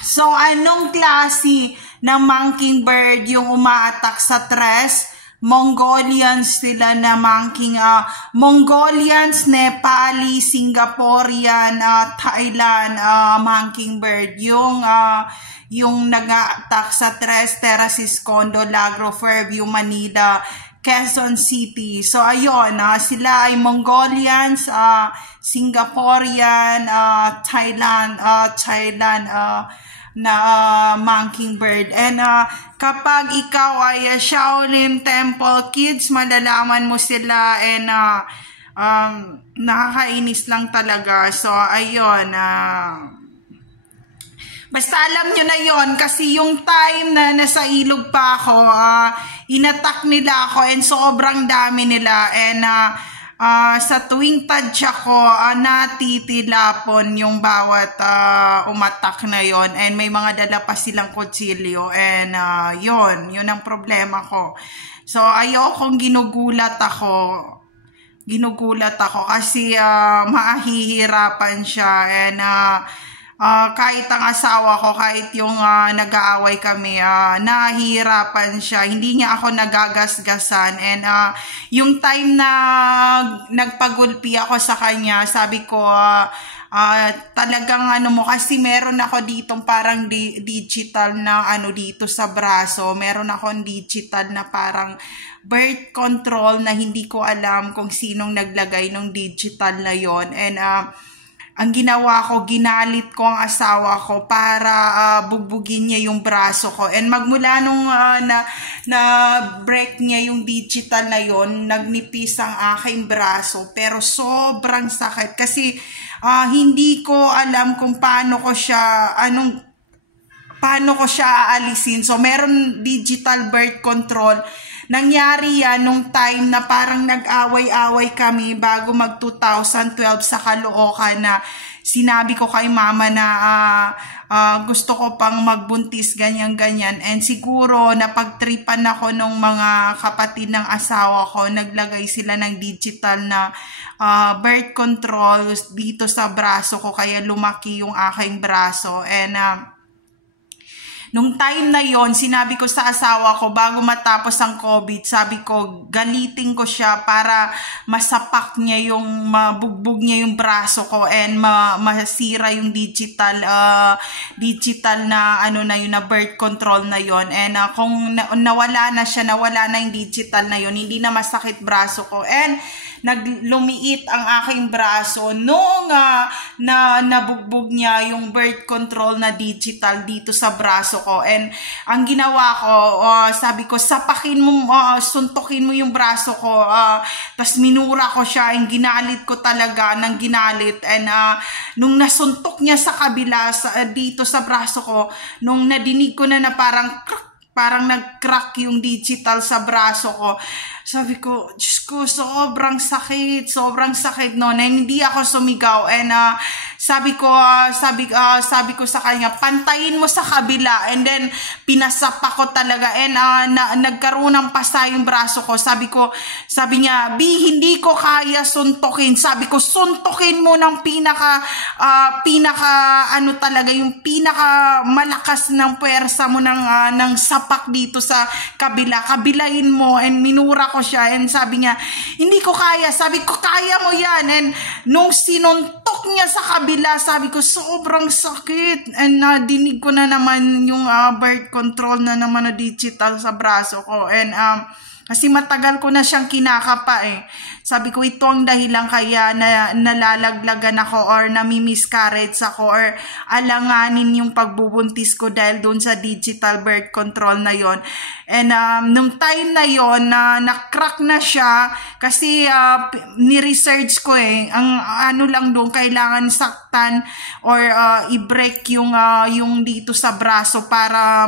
So, anong klase ng mockingbird yung umaatak sa tres? Mongolians sila na Mongolians, Nepali, Singaporean, Thailand, mockingbird. Yung nag-attack sa Tres, Terraces, Condo, Lagro, Fairview, Manila, Quezon City. So, ayun, sila ay Mongolians, Singaporean, Thailand, na mockingbird. And kapag ikaw ay Shaolin Temple kids, malalaman mo sila, and nakakainis lang talaga. So, ayun, basta alam nyo na yon, kasi yung time na nasa ilog pa ako, inatak nila ako, and sobrang dami nila, and sa tuwing tadya ko, natitilapon yung bawat umatak na yon, and may mga dala pa silang kutsilyo, and yun ang problema ko. So ayokong ginugulat ako kasi mahihirapan siya, and kahit ang asawa ko, kahit yung nag-aaway kami, nahihirapan siya. Hindi niya ako nagagasgasan. And yung time na nagpagulpi ako sa kanya, sabi ko, talagang kasi meron ako ditong parang digital na dito sa braso. Meron akong digital na parang birth control na hindi ko alam kung sinong naglagay ng digital na yon. And ang ginawa ko, ginalit ko ang asawa ko para bugbugin niya yung braso ko. And magmula nung na-break niya yung digital na yon, nagnipis ang aking braso. Pero sobrang sakit kasi hindi ko alam kung paano ko siya aalisin. So meron digital birth control. Nangyari yan nung time na parang nag-away-away kami bago mag 2012 sa Caloocan, na sinabi ko kay mama na gusto ko pang magbuntis, ganyan-ganyan. And siguro napagtripan ako nung mga kapatid ng asawa ko, naglagay sila ng digital na birth control dito sa braso ko, kaya lumaki yung aking braso. And nung time na yon, sinabi ko sa asawa ko, bago matapos ang COVID, sabi ko, galitin ko siya para masapak niya mabugbog niya yung braso ko, and masira yung digital na na birth control na yon. And kung nawala na yung digital na yon, hindi na masakit braso ko. And naglumiit ang aking braso nung nabugbog niya yung birth control na digital dito sa braso ko. And ang ginawa ko, sabi ko, suntukin mo yung braso ko. Tas minura ko siya, and ginalit ko talaga ng ginalit. And nung nasuntok niya sa kabila, dito sa braso ko, nung nadinig ko na parang nag-crack yung digital sa braso ko, sabi ko, Diyos ko, sobrang sakit noon. And hindi ako sumigaw. And sabi ko sa kanya, pantayin mo sa kabila. And then pinasapa ko talaga. And nagkaroon ng pasa yung braso ko. Sabi niya, hindi ko kaya suntukin. Sabi ko, suntukin mo ng yung pinaka malakas ng puwersa mo ng sapak dito sa kabila. Kabilain mo. And minura ko siya, and sabi niya, hindi ko kaya. Sabi ko, kaya mo yan. And nung sinuntok niya sa kabila, sabi ko, sobrang sakit. And dinig ko na naman yung birth control na naman na digital sa braso ko. And kasi matagal ko na siyang kinakapa eh. Sabi ko, ito ang dahilan kaya na nalalaglagan ako or nami-miscarriage ako or alanganin yung pagbubuntis ko dahil doon sa digital birth control na yon. And nung time na yon, na-crack na siya kasi ni-research ko eh. Ang lang doon, kailangan saktan or i-break yung dito sa braso para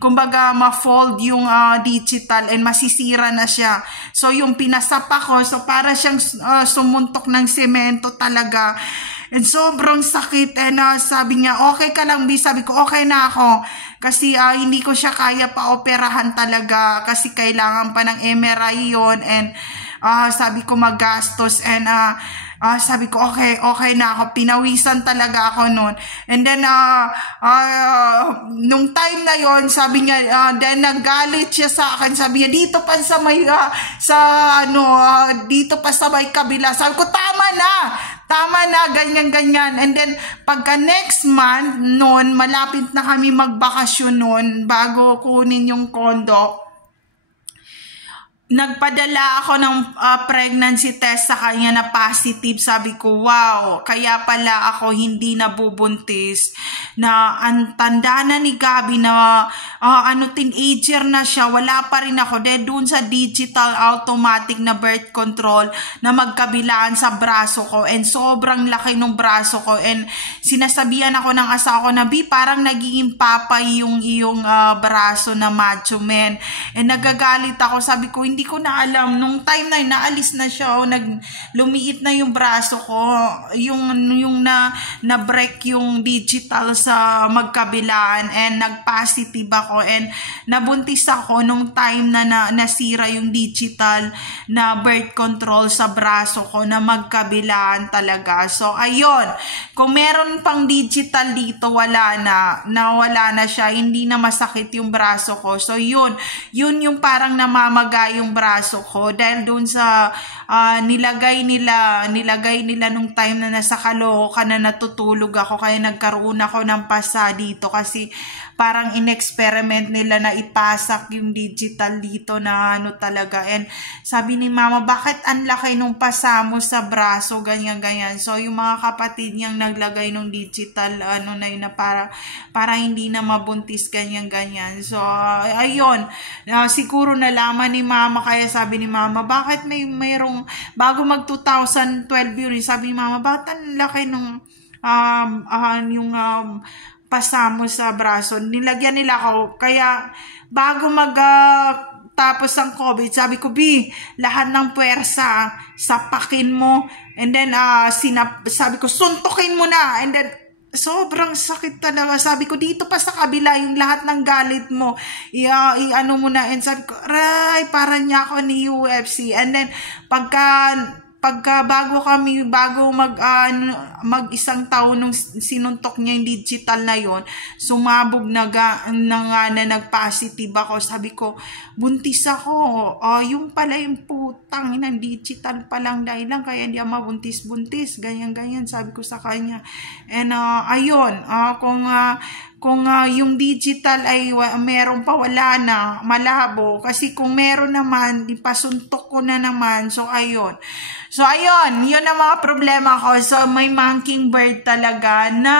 kumbaga ma-fold yung digital, and masisira na siya. So yung pinasapa ko, so para siyang sumuntok ng semento talaga. And sobrang sakit. And sabi niya, okay ka lang, B? Sabi ko, okay na ako. Kasi hindi ko siya kaya pa-operahan talaga kasi kailangan pa ng MRI yon. And sabi ko magastos. And sabi ko, okay na ako. Pinawisan talaga ako noon. And then, nung time na yon, sabi niya, then nagalit siya sa akin. Sabi niya, dito pa sa may, dito pa sa may kabila. Sabi ko, tama na, ganyan. And then, pagka next month, noon, malapit na kami magbakasyon noon, bago kunin yung kondo, nagpadala ako ng pregnancy test sa kanya na positive. Sabi ko, wow, kaya pala ako hindi nabubuntis. Na ang tanda na ni Gabi na teenager na siya, wala pa rin ako. Dahil doon sa digital automatic na birth control na magkabilaan sa braso ko. And sobrang laki ng braso ko. And sinasabihan ako ng asawa ko na, parang nagiging papay yung iyong braso na macho man. And nagagalit ako. Sabi ko, hindi ko na alam. Nung time na yun, naalis na siya. Lumiit na yung braso ko. Yung na-break yung digital sa magkabilaan. And nag-positive ako. And nabuntis ako nung time na nasira yung digital na birth control sa braso ko na magkabilaan talaga. So, ayun. Kung meron pang digital dito, wala na siya. Hindi na masakit yung braso ko. So, yun yung parang namamaga yung braso ko dahil doon sa nilagay nila nung time na nasa Caloocan na natutulog ako, kaya nagkaroon ako ng pasa dito kasi parang in-experiment nila na ipasak yung digital dito na talaga. And sabi ni mama, bakit ang laki nung pasa mo sa braso, ganyan. So yung mga kapatid niyang naglagay nung digital na yun na para hindi na mabuntis, ganyan. So ayun, siguro nalaman ni mama, kaya sabi ni mama, bakit mayroong bago mag 2012 yun, sabi ni mama, bakit ang laki nung pasamo sa braso, nilagyan nila ako. Kaya bago tapos ang COVID, sabi ko, lahat ng puwersa sapakin mo. And then sabi ko, suntukin mo na. And then sobrang sakit talaga. Sabi ko, dito pa sa kabila yung lahat ng galit mo, i-ano mo na. And sabi ko, aray, para niya ako ni UFC. And then pagka bago mag-isang taon nung sinuntok niya yung digital na yon, sumabog na nag-positive ako. Sabi ko, buntis ako. Yung pala yung putang ng digital palang dahilan kaya hindi ako mabuntis-buntis. Ganyan. Sabi ko sa kanya. And ayun, kung yung digital ay meron pa, wala na, malabo. Kasi kung meron naman, ipasuntok ko na naman. So, ayun. Yun ang mga problema ko. So, may monkey bird talaga na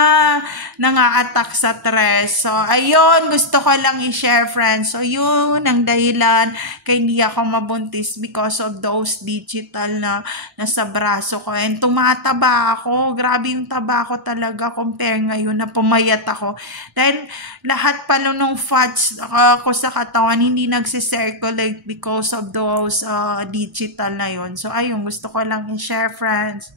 nanga-attack sa stress. So, ayun, gusto ko lang i-share, friends. So, yun ang dahilan kaya hindi ako mabuntis because of those digital na nasa braso ko. And tumataba ako. Grabe yung taba ko talaga compare ngayon na pumayat ako. Dahil lahat pala nung fats ko sa katawan hindi nagsisirculate because of those digital na yun. So, ayun, gusto ko lang i-share, friends.